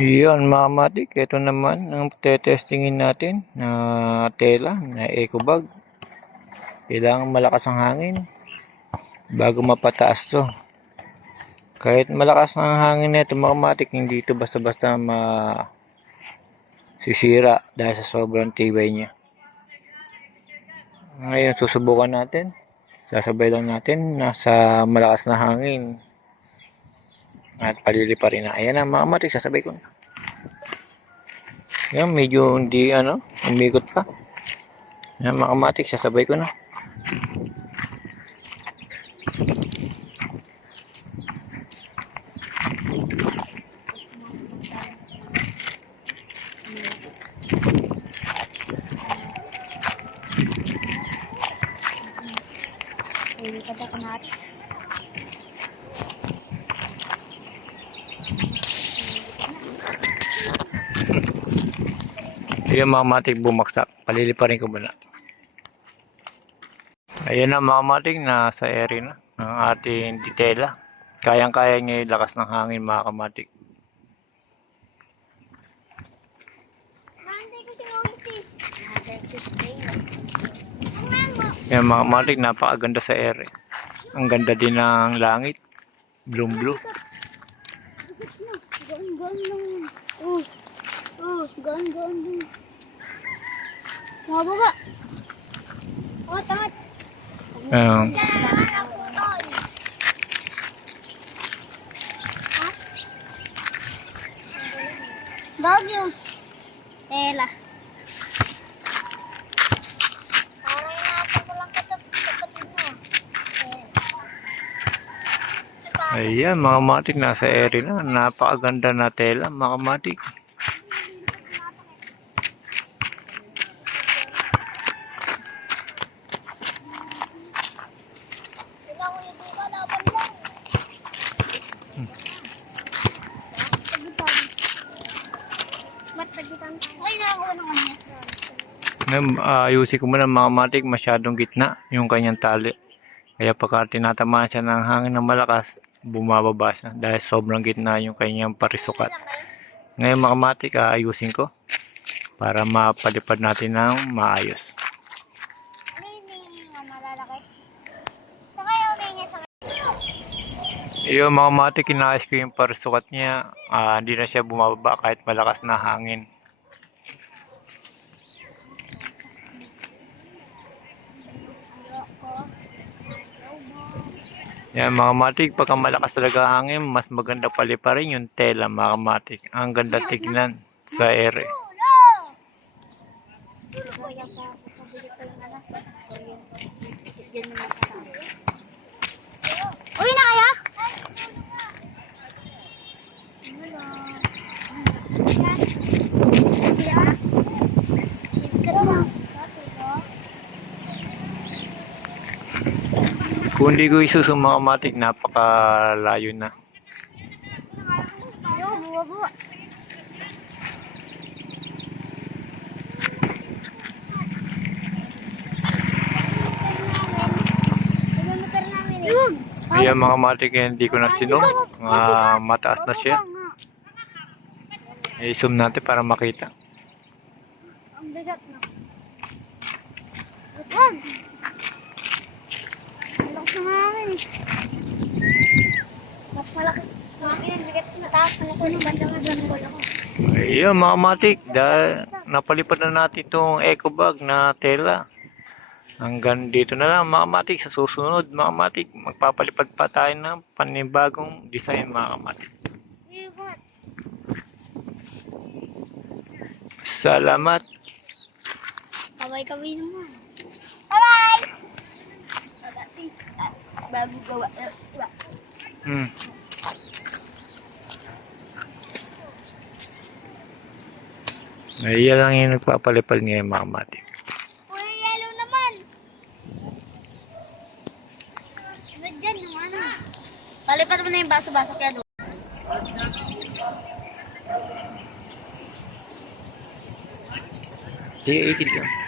Iyon mga matik, ito naman ang tetestingin natin na tela, na eco bag. Kailangan malakas ang hangin bago mapataas to. Kahit malakas ang hangin nito mga matik, hindi ito basta-basta ma sisira dahil sa sobrang tibay niya. Ngayon susubukan natin. Sasabay lang natin nasa malakas na hangin. At palili pa rin na. Ayan na mga matik, sasabay ko na. Yan, medyo hindi ano, umikot pa. Yan mga matik, sasabay ko na. Hindi ka ba Ayan mga matik, bumaksak. Palili pa rin ko muna. Ayan na mga matik, nasa area na ang ating titela. Kayang-kaya niya yung lakas ng hangin mga kamatik. Ayan mga matik, napakaganda sa area. Ang ganda din ng langit. Bloom blue. Gan gan lang. Oh. Oh, gan gan lang. Mga baba. Oh, tamat. Ayan. Kailangan ako doon. Ha? Dog yun. Tela. Parang inaasan ko lang kapatid mo. Ayan mga matik, nasa area na. Napakaganda na tela mga matik. Ngayon, ah, ayusin ko muna mga matik, masyadong gitna yung kanyang tali. Kaya pagka tinatamaan siya ng hangin na malakas, bumababa siya dahil sobrang gitna yung kanyang parisukat. Ngayon mga matik, ayusin ko para mapalipad natin ng maayos. Ano yung hinihingi mo, malalaki? Saka yung hinihingi sa Yung mga matik, inaayos ko yung parisukat niya. Ah, hindi na siya bumababa kahit malakas na hangin. Yan mga matik, pagka malakas talaga ang hangin, mas maganda paliparin yung tela mga matik. Ang ganda tignan sa ere. Pa. Yan naman kasama. Uwi na kaya? Kung hindi ko isuso mga matik, napakalayo na. Ayaw. Yun. Ayan mga matik, eh, hindi ko na sinom. Ah, mataas na siya. I-zoom natin para makita. Ang bigat na. Wag! Ang lakas ng hangin. Mas malaki. Yung bigat na taas. Ano ko nung bandang na wala ko. Ayun mga matik, dahil napalipad na natin itong eco bag na tela. Hanggang dito na lang mga matik. Sa susunod mga matik, magpapalipad pa tayo ng panibagong design mga matik. Salamat. Kaway-kaway naman. Bago gawa. Diba? Hmm. Ayan lang yung nagpapalipad ngayon mga matik. Kuya yellow naman. Ba't dyan yung ano? Palipat mo na yung baso-baso kaya doon. Sige, ikit lang.